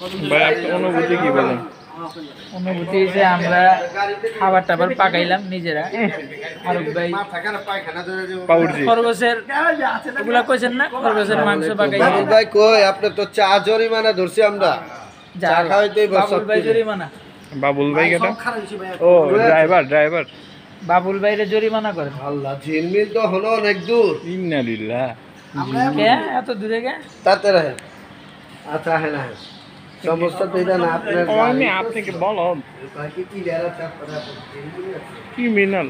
অনুভূতি কি বলেন? অনুভূতি যে আমরা খাবার টাবার পাকাইলাম নিজেরা। ফারুক ভাই খরগোশের ওগুলা কইছেন না, খরগোশের মাংস পাকাইছি। বাবুল ভাই কই আপনি তো চা জরিমানা ধরছি আমরা, চা খাওয়াইতেই বাবুল ভাই জরিমানা। বাবুল ভাই কেটা? ও ড্রাইভার বাবুল ভাইরে জরিমানা করে। আল্লাহ ঝিলমিল তো হলো অনেক দূর। ইন্নালিল্লাহ। কে এত দূরে কে? তাতে রাখে। আচ্ছা হ্যাঁ না সমস্যা তো এটা না আপনার। আমি আপনাকে বলো কি যারা চাপ করা ক্রিমিনাল।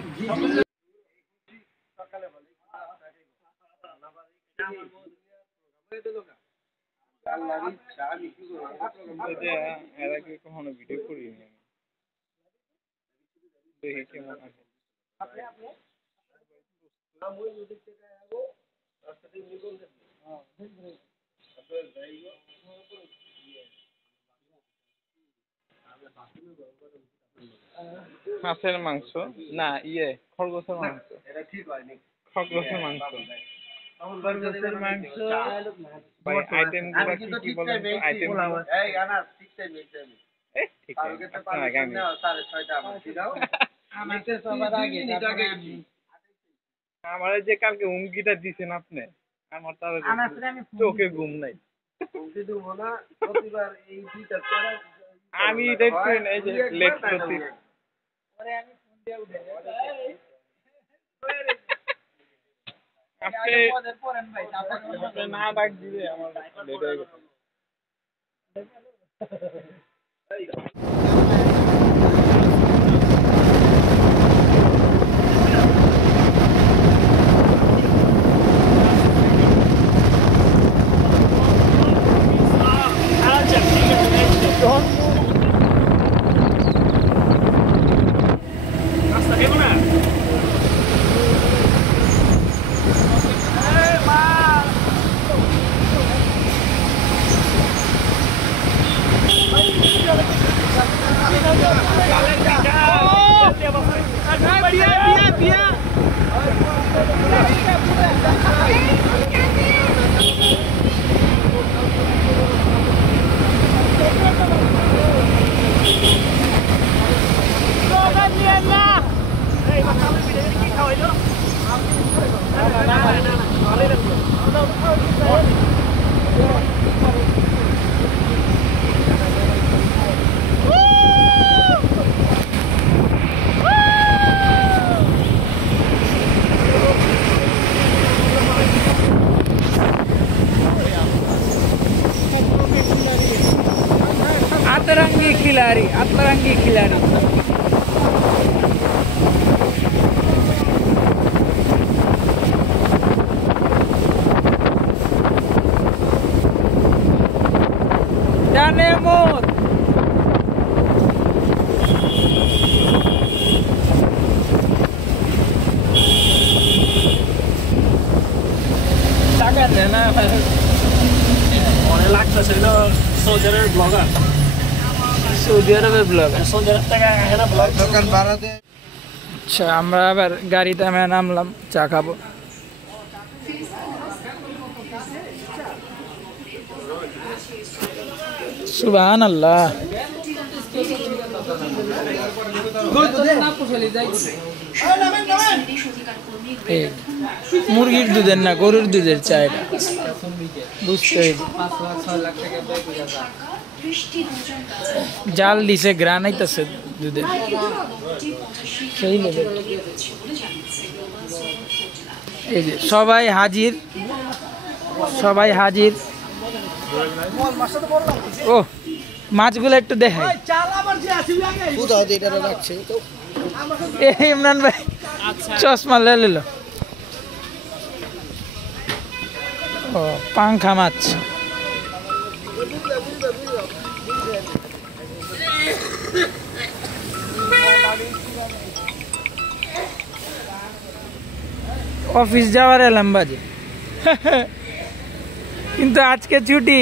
এর আগে কখনো ভিডিও করিনি, দেখি কেমন আছে। মাছের মাংস না খরগোশের মাংস। খরগোশের মাংস ভাই আইটেম গুলো কি বলেন? আইটেম আমার যে কালকে হুমকিটা দিছেন আপনি, আমার তার চোখে ঘুম নাই। আমি দেখছি এই যে লেট করছি। আপনি না ডাক দিলে আমার লেট হয়ে গেছে। अतरंगी खिलाड़ी जाने मोत টাকা দেয় না মনে লাগতেছিল সৌদি আরবের ব্লগার। সৌদি আরবের ব্লগার, সৌদি আরব থেকে এখানে ব্লগ দোকান ভাড়া দে। আচ্ছা আমরা আবার গাড়িতে আমি নামলাম, চা খাবো। সুবহানাল্লাহ। মুরগির দুধের না গরুর দুধের চা, এটা বুঝতে জাল দিছে, গ্রান আইতাছে দুধের, সেই লেভেল। এই যে সবাই হাজির। ও মাছগুলো একটু দেখাই। ইমরান ভাই চশমা লেলো। ও পাংখা মাছ। অফিস যাওয়ার এলাম বাজে, কিন্তু আজকে ছুটি।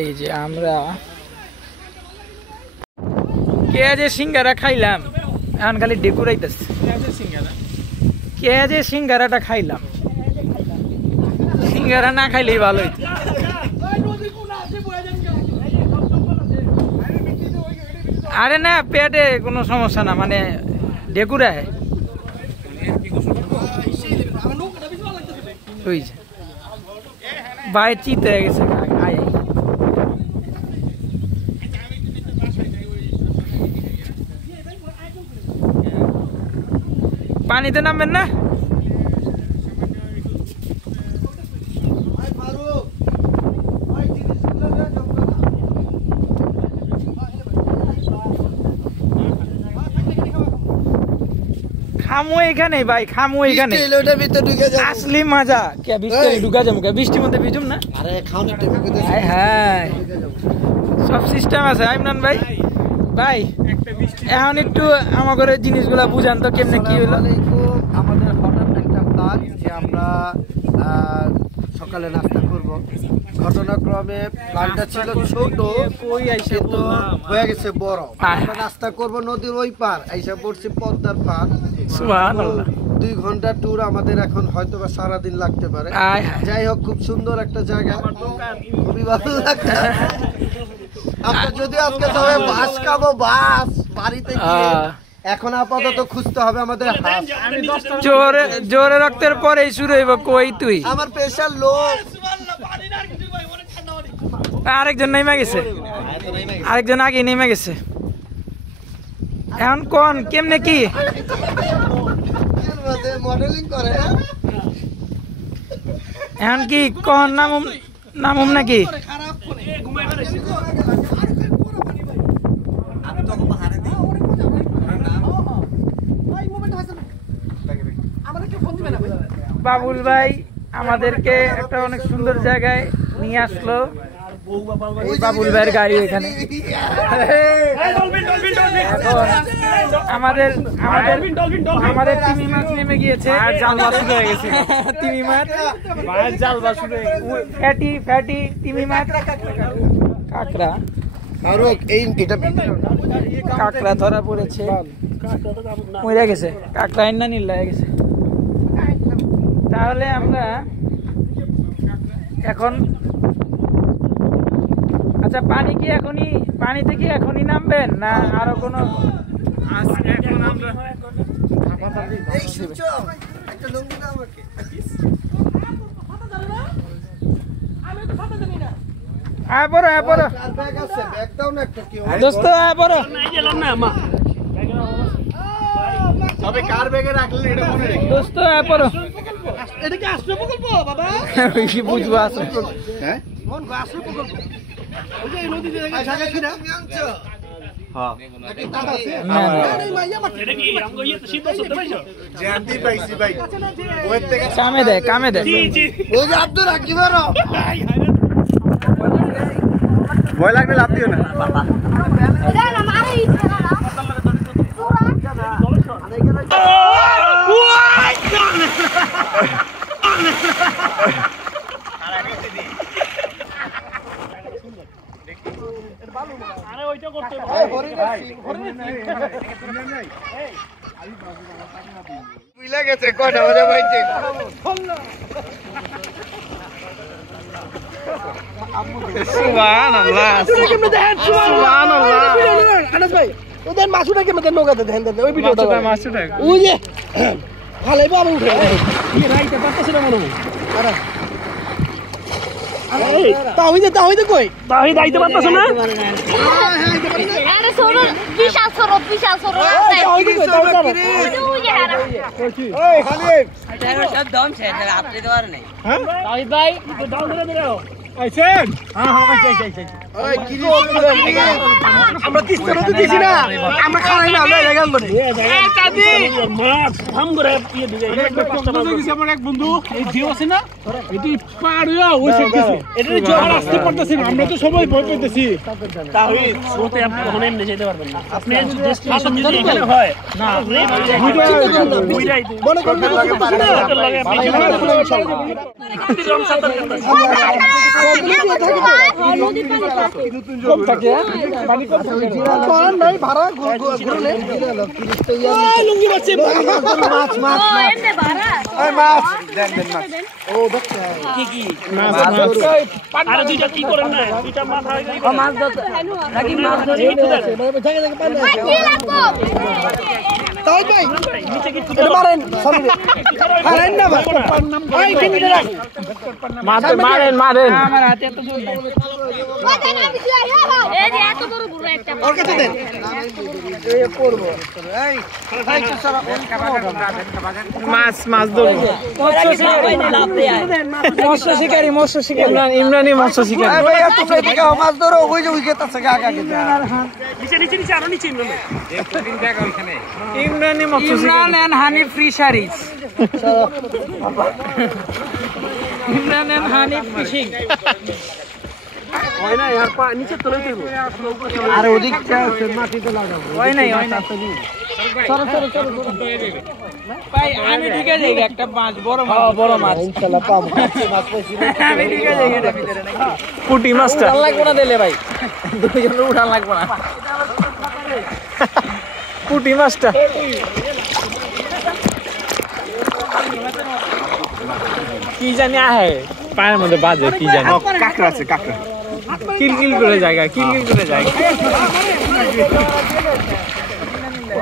এই যে আমরা কে যে সিঙ্গারা খাইলাম এখন খালি ডেকোরেটাস কে যে সিঙ্গারাটা খাইলাম সিঙ্গারা না খাইলেই ভালো হইতো আরে না পেটে কোনো সমস্যা না মানে ডেকুরায় ভাই চিতে গেছে পানিতে নামবেন না খামো এখানে ভাই খামো এখানে আসলি মজা কে বৃষ্টি ঢুকা যাবো বৃষ্টির মধ্যে ভিজুম না হ্যাঁ সব সিস্টেম আছে ইমরান ভাই ভাই এখন একটু আমাদের জিনিসগুলা বুঝান তো কেমনে কি হলো আমাদের হঠাৎ একটা প্ল্যান যে আমরা সকালে নাস্তা করব ঘটনাক্রমে প্ল্যানটা ছিল ছোট কিন্তু হয়ে গেছে বড় আমরা নাস্তা করব নদীর ওই পার আইসা পড়ছি পদ্মার পার সুবহানাল্লাহ 2 ঘন্টা ট্যুর আমাদের এখন হয়তো বা সারাদিন লাগতে পারে যাই হোক খুব সুন্দর একটা জায়গা খুবই ভালো লাগছে আমরা যদি আজকে তবে বাস খাবো বাস বাড়িতে গিয়ে এখন আপাতত খুঁজতে হবে আমাদের জোরে রক্তের পরেই শুরু হইব কই তুই আমার প্রেশার লো আরেকজন নেমে গেছে আরেকজন আগে নেমে গেছে এখন কোন কেমনে কি মডেলিং করে এখন কি কোন নামুম নাকি বাবুল ভাই আমাদেরকে একটা অনেক সুন্দর জায়গায় নিয়ে আসলো এই বাবুল ভাইয়ের গাড়ি এখানে আমাদের আমাদের তিমি মাছ নেমে গিয়েছে জাল বাস শুরু হয়ে গেছে তিমি মাছ জাল বাস শুরু হয়ে গেছে ফ্যাটি ফ্যাটি তিমি মাছ কাঁকড়া আরো এই এটা কাঁকড়া ধরা পড়েছে মরে গেছে কাঁকড়া না নীল হয়ে গেছে তাহলে আমরা এখন আচ্ছা পানি কি এখনই পানিতে কি এখনই নামবেন না আরো কোনো এখন আমরা একটা লুঙ্গি দাও আমাকে আয় পড়ো ব্যাগ আছে ব্যাগ দাও না একটা কি দোস্ত আয় পড়ো তবে কার ব্যাগে রাখলেন এটা মনে রেখে দোস্ত আয় পড়ো এটা কি আশ্রয় প্রকল্প বাবা কি বুঝবো আছে হ্যাঁ মন গো আশ্রয় প্রকল্প ওই যে নদী দিয়ে জায়গা কি না তুমি আনছো হ্যাঁ এটা টাকা আছে আরে মাইয়া মাটি এটা কি আমগো ইয়ে শীত সত্য পাইছো জানতি পাইছি ভাই ওই থেকে কামে দে ওই যে আব্দুল রাকিবের ভয় লাগলে লাভ দিও না বুঝলা গেছে কয়টা বাজে পাইছে সুবহানাল্লাহ সুবহানাল্লাহ আনাস ভাই ওদের মাছুটা কেমন নৌকাতে দেন দেন ওই ভিডিওটা মাছটা ওই যে ফালাইবো আমি উঠে এই রাইতে পারতেছ না মনে আরে এই তাওই দে কই তাওই দাইতে পারতেছ না আরে সরো বিশাল সরো তাওই দে কই ওই যে হারা ওই হানিফ ড্রাইভার সব দম শেষ আপনি তো আর নেই হ্যাঁ তাই ভাই ডাউন করে দিও আইছেন ওই কিরি আমরা তিস্তা নদী দিছি না আমরা খাই না আমরা জায়গা করে এই কাদি মাছ থাম করে ইয়ে দিবে একটা কষ্ট হয়ে গেছে আমার এক বন্ধু এই জিও আছে না এটি পার হইয়া ওই সাইড গেছে এটা জোর আসতে পারতেছি না আমরা তো সবাই ভয় পেতেছি তাহলে স্রোতে আপনি কখনোই নিয়ে যেতে পারবেন না আপনি ডেস্টিনেশন যদি এখানে হয় না বুইরাই মনে করেন লাগে কম থাকে পানি কম থাকে ভাই ভাড়া লুঙ্গি বাচ্চা মাছ মাছ এনে ভাড়া মাছ দেন মাছ ও কি মাছ আর দুইটা কি করেন না দুইটা মাছ হয় মাছ ধরতে নাকি মাছ ধরে কি লাগবো তাই ভাই এটা মারেন সরি মারেন না ভাই ভাই কিনে রাখ মারেন আমার হাতে এত জোর নাই এই যে এত বড় বড় একটা ওর কাছে দেন এই করব এই ভাই চল মাছ ধরো মৎস্য শিকারী ইমরানি মৎস্য শিকারী ভাই এত থেকে মাছ ধরো ওই যে উইকেট আছে আগে নিচে আরো নিচে ইমরানি মৎস্য Imran and honey fisheries Imran and honey fishing হয় না यार পা নিচে তুলে দেব আর ওদিকটা মাটিতে লাগাবো হয় নাই চলো ভাই আমি ঢুকে যাই একটা মাছ বড় মাছ ইনশাআল্লাহ পাবো মাছ পাইছি আমি ঢুকে যাই এর ভিতরে নাকি পুঁটি মাছটা লাগবে না দিলে ভাই দুইজন উঠান লাগবে না পুঁটি মাছটা কি জানি আহে পায়ের মধ্যে বাজে কি জানি কাকড়া আছে কাকড়া কিলকিল করে জায়গা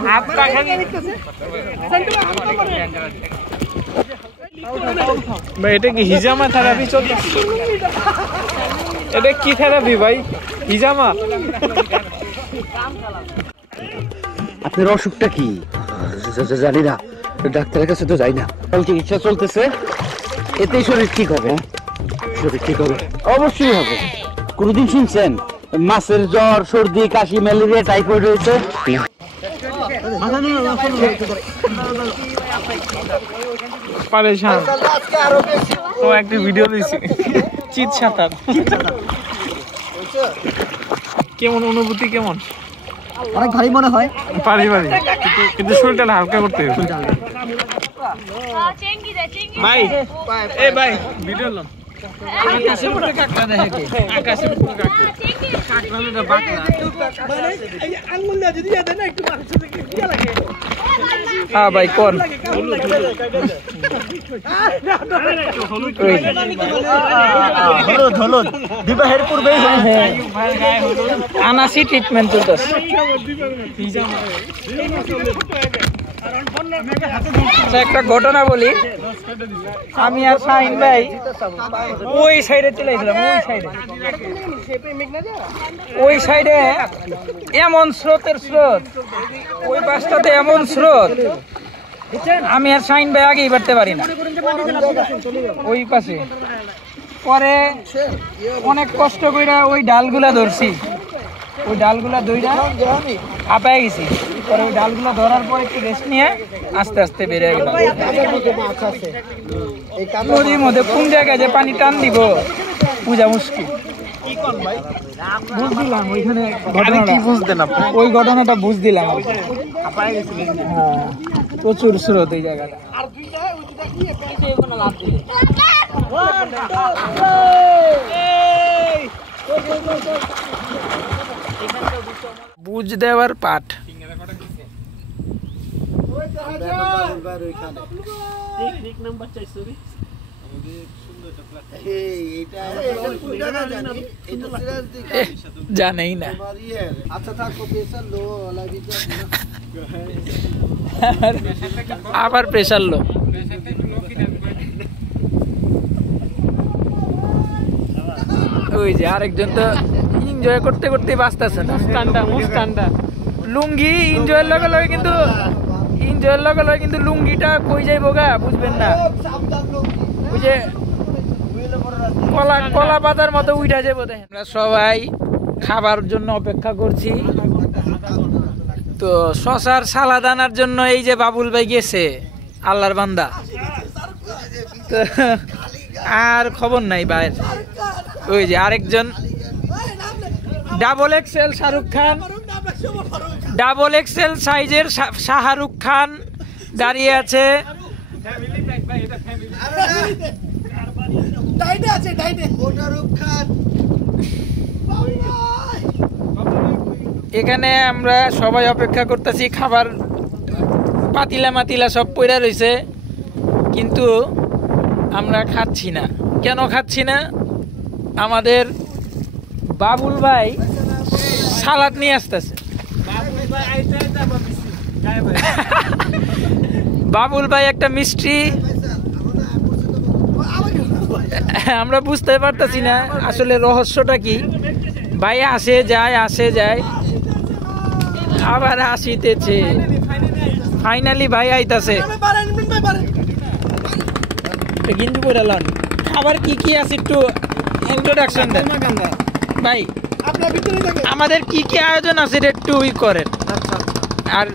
হাত রাখেন ভাই এটা কি হিজামা থেরাপি চলতেছে এটা কি থেরাপি ভাই হিজামা আপনার অসুখটা কি জানি না ডাক্তারের কাছে তো যাই না চিকিৎসা চলতেছে এতেই শরীর ঠিক হবে শরীর ঠিক হবে অবশ্যই হবে কোনদিন শুনছেন মাছের জ্বর সর্দি কাশি ম্যালেরিয়া টাইফয়েড হয়েছে পারেশান তো একটা ভিডিও দিয়েছি চিত সাঁতার কেমন অনুভূতি কেমন অনেক ভারী মনে হয় পারি কিন্তু শরীরটা হালকা করতে হবে চেঙ্গি দে চেঙ্গি ভাই এই ভাই ভিডিও লন আকাশের উপরে কাকড়া দেখে কে আকাশের উপরে কাকড়া চেঙ্গি কাকড়াটা বাকড়া এই আঙ্গুল না যদি দেন না একটু মাছ থেকে কি লাগে হ্যাঁ ভাই কোন হলুদ বিবাহের পূর্বেই আনাসি ট্রিটমেন্ট চলতেছে একটা ঘটনা বলি আমি আর শাহিন ভাই ওই সাইডে চলেছিলাম ওই সাইডে এমন স্রোতের স্রোত ওই পাশটাতে এমন স্রোত আমি আর শাহিন ভাই আগেই বাড়তে পারি না ওই পাশে পরে অনেক কষ্ট করে ওই ডালগুলা ধরছি ওই ডালগুলা দইরা হাঁপায় গেছি পরে ওই ডালগুলা ধরার পর একটু রেস্ট নিয়ে আস্তে আস্তে বেরিয়ে গেলাম নদীর মধ্যে কোন জায়গায় যে পানি টান দিব বুঝা মুশকিল বুঝলাম ওইখানে কি বুঝতেন আপনি ওই ঘটনাটা বুঝ দিলাম হ্যাঁ প্রচুর স্রোত ওই জায়গাটা বুঝ দেওয়ার পাঠ জানেই না আবার প্রেশার লো ওই যে আরেকজন তো এনজয় করতে করতে বাঁচতেছে না মুস্তানটা লুঙ্গি এনজয়ের লগে লগে কিন্তু লুঙ্গিটা কই যাইবো গা বুঝবেন না ওই যে কলা পাতার মতো উইঠা যাবো দেখেন আমরা সবাই খাবার জন্য অপেক্ষা করছি তো শশার সালাদ আনার জন্য এই যে বাবুল ভাই গেছে আল্লাহর বান্দা তো আর খবর নাই ভাইয়ের ওই যে আরেকজন double XL Shahrukh Khan double XL সাইজের শাহরুখ খান দাঁড়িয়ে আছে ডাইনে আছে ডাইনে মোটারুফ খান এখানে আমরা সবাই অপেক্ষা করতেছি খাবার পাতিলা মাতিলা সব পড়ে রয়েছে কিন্তু আমরা খাচ্ছি না কেন খাচ্ছি না আমাদের বাবুল ভাই সালাদ নিয়ে আসতেছে বাবুল ভাই একটা মিষ্টি আমরা বুঝতে পারতেছি না আসলে রহস্যটা কি ভাই আসে যায় আবার আসিতেছে ফাইনালি ভাই আইতাছে কিন্তু বললাম খাবার কি কি আছে একটু ইন্ট্রোডাকশন দেন ভাই আমাদের কি কি আয়োজন আছে এটা একটু করেন আর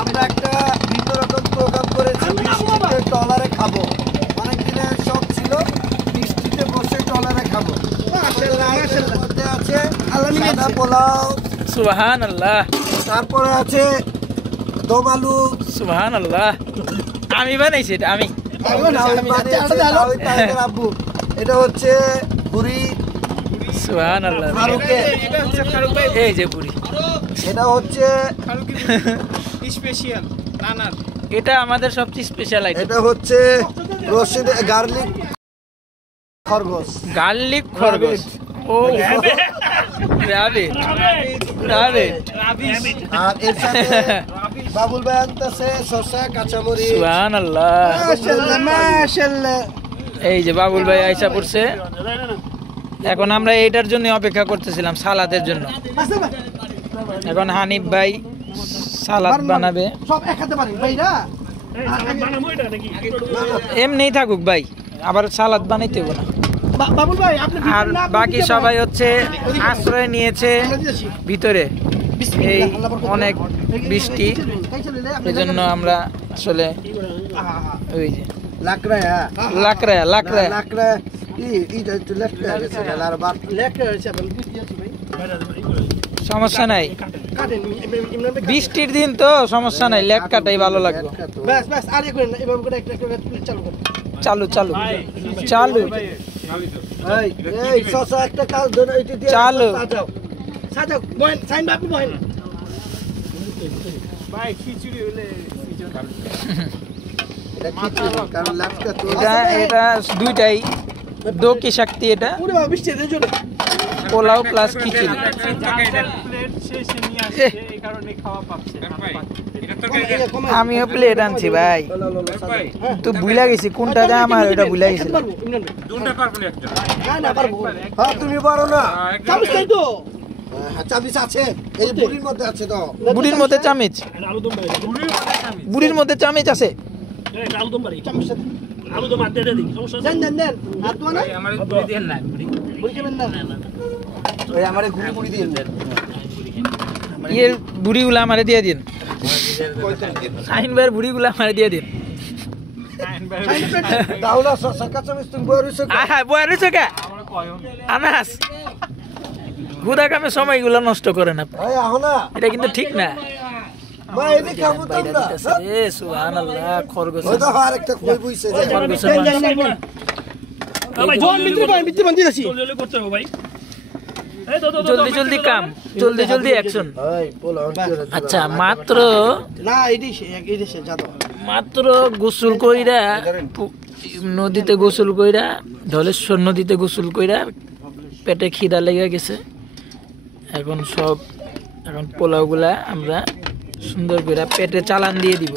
আমরা একটা ভিন্ন রকম প্রোগ্রাম করেছি মিষ্টিতে টলারে খাবো অনেক দিনের শখ ছিল মিষ্টিতে বসে টলারে খাবো মধ্যে আছে সাদা পোলাও সুবহানাল্লাহ তারপরে আছে দম আলু সুবহানাল্লাহ আমি বানাইছি এটা আমি আব্বু এটা হচ্ছে পুরি সুবহানাল্লাহ এই যে পুরি এটা হচ্ছে স্পেশাল নানার এটা আমাদের সবচেয়ে স্পেশাল আইটেম এটা হচ্ছে রশিদ গার্লিক খরগোশ খরগোশ ও রাবিট আর এর সাথে বাবুল ভাই আনতেছে শসা কাঁচামরিচ সুবহানাল্লাহ মাশাআল্লাহ এই যে বাবুল ভাই আইসা পড়ছে এখন আমরা এইটার জন্য অপেক্ষা করতেছিলাম সালাদের জন্য এখন হানিফ ভাই সালাদ বানাবে সব একসাথে পারি ভাইরা এমনিই থাকুক ভাই আবার সালাদ বানাইতে হবে না বাবুল ভাই আপনি আর বাকি সবাই হচ্ছে আশ্রয় নিয়েছে ভিতরে এই অনেক বৃষ্টি এজন্য আমরা আসলে ওই যে লাকড়া সমস্যা নাই বৃষ্টির দিন তো সমস্যা নাই লেক কাটাই ভালো লাগবে চালু চালু চালু চালু এটা এটা দুইটাই দো কি শক্তি এটা পোলাও প্লাস খিচুড়ি আমিও প্লেট আনছি ভাই তো ভুলা গেছি কোনটা যা আমার ওটা ভুলা গেছি তুমি পারো না চামিচ আছে এই বুড়ির মধ্যে আছে তো বুড়ির মধ্যে চামিচ বুড়ির মধ্যে চামিচ আছে ইয়ের বুড়িগুলা আমারে দিয়ে দিন শাহিন ভাইয়ের বুড়িগুলা আমারে দিয়ে দিন আনাস গুদা কামে সময়গুলো নষ্ট করে না এটা কিন্তু ঠিক না খরগোশ জলদি জলদি কাম জলদি জলদি অ্যাকশন আচ্ছা মাত্র গোসল কইরা নদীতে গোসল কইরা ধলেশ্বর নদীতে গোসল কইরা পেটে খিদা লেগে গেছে এখন পোলাওগুলা আমরা সুন্দর করে পেটে চালান দিয়ে দিব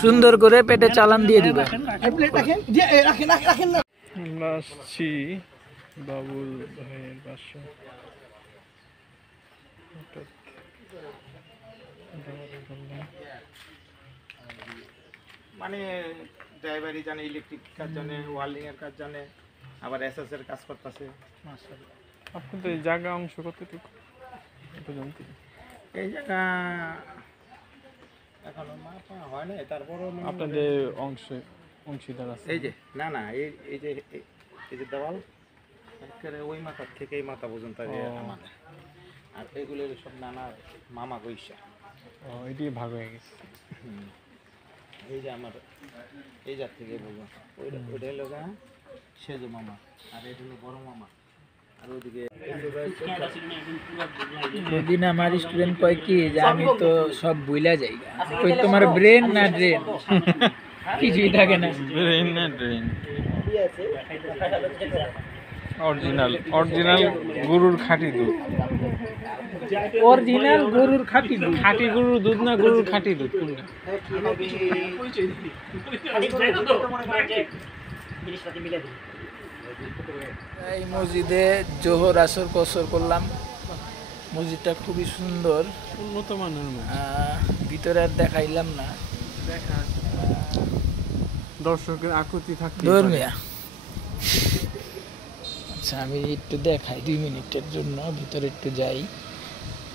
সুন্দর করে পেটে চালান দিয়ে দিব আমরা আসছি বাবুল ভাইয়ের পাশে মানে ড্রাইভারি জানে ইলেকট্রিক কাজ জানে ওয়ার্ল্ডিং এর কাজ জানে আবার এসএস এর কাজ করতেছে মাশাআল্লাহ আপনাদের এই জায়গা অংশ কতটুকু একটু জানতে এই জায়গা এখনো মাপা হয় না তারপরও আপনাদের অংশীদার আছে এই যে না না এই যে দেওয়াল একেবারে ওই মাথা থেকে এই মাথা পর্যন্ত আমাদের আর এগুলো সব নানা মামা কইসা এটি ভাগ হয়ে গেছে এই যে আমার এই জাত থেকে বলবো ওইটা হলো সেজো মামা, আর এটা হলো বড় মামা। আর ওদিকে ওদিন আমার স্টুডেন্ট কয় কি যে আমি তো সব ভুলা যাই, কই তোমার ব্রেন না ড্রেন কিছুই থাকে না। ব্রেন না ড্রেন, অরিজিনাল অরিজিনাল গরুর খাঁটি দুধ, অরিজিনাল গরুর খাঁটি দুধ। খাঁটি গরুর দুধ না গরুর খাঁটি দুধ কোনটা? এই মসজিদে জোহর আসর কসর করলাম। মসজিদটা খুবই সুন্দর, উন্নত মানের ভিতরে আর দেখাইলাম না, দর্শকের আকুতি থাকে। ধর্মিয়া। আচ্ছা আমি একটু দেখাই 2 মিনিটের জন্য, ভিতরে একটু যাই,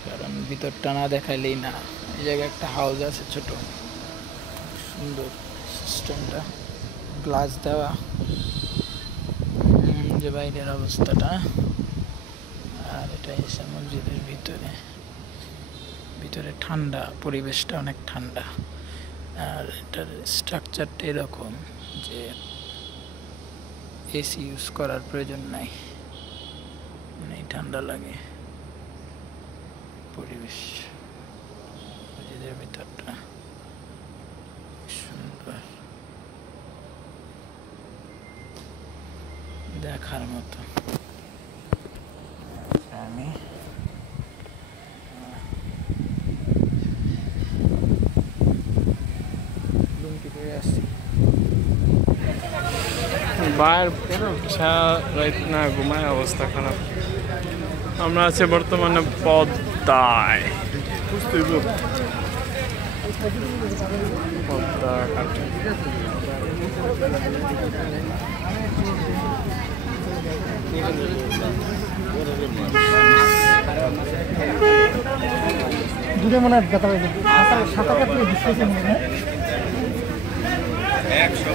কারণ ভিতরটা না দেখাইলেই না। এই জায়গায় একটা হাউস আছে ছোট, সুন্দর সিস্টেমটা, গ্লাস দেওয়া। যে বাইরের অবস্থাটা, আর এটা এসে মসজিদের ভিতরে। ভিতরে ঠান্ডা, পরিবেশটা অনেক ঠান্ডা। আর এটার স্ট্রাকচারটা এরকম যে এসি ইউজ করার প্রয়োজন নাই, মানে ঠান্ডা লাগে পরিবেশ। মসজিদের ভিতরটা সুন্দর, দেখার মতো। আমি লুঙ্গি পরে আসছি। বাইর রাত না ঘুমায় অবস্থা খারাপ। আমরা আছি বর্তমানে পদ্মায়, পদ্মা ঘাটে। দূরে মনে হয় ব্যথা হয়েছে, সাঁতার কাটতে ডিসকাশন মনে হয় 100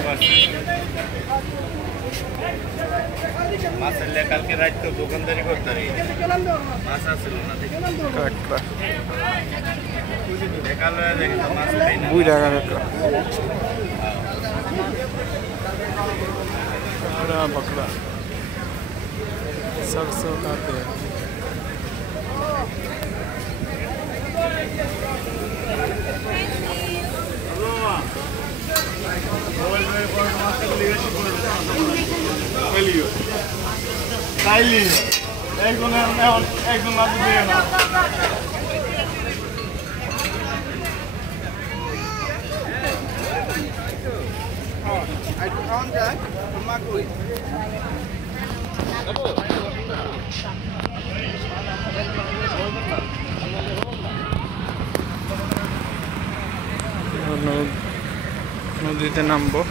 মাছের লেগে কালকে রাত তো দোকানদারি করতে পারি, মাছ আসছিল না দেখাল দেখি তো মাছ খাই না। বুঝা গেল बकरा सरसों का तेल। নদীতে নামবো।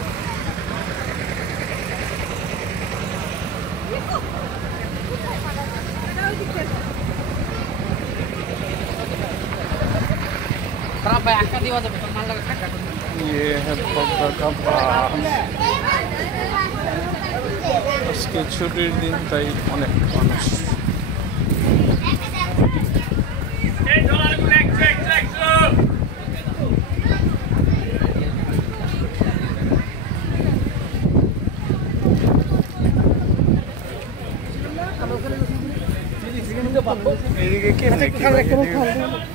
ये है पद्मा का बांध। আজকে ছুটির দিন, তাই অনেক মানুষ। এদিকে কেমনে কি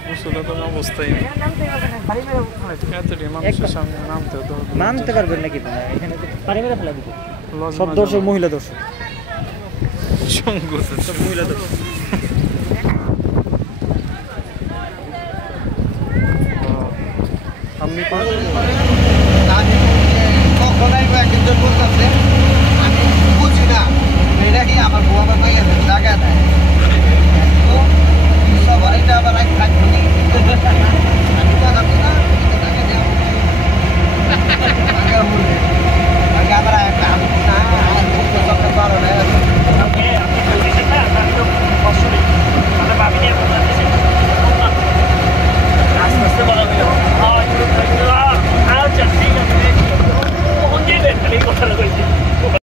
মুসলা কোনো অবস্থাই নেই, এতটি মানুষের সামনে নামতেও তো নামতে পারবেন নাকি এখানে পানি মেরে ফেলা দিতে। সব দর্শক মহিলা দর্শক, সব মহিলা দর্শক। আপনি কখনোই বা একজন বলতেছে আমি বুঝি না, এটা কি আমার বুয়া বাবা জায়গা দেয় তো সবার এটা আবার থাকবে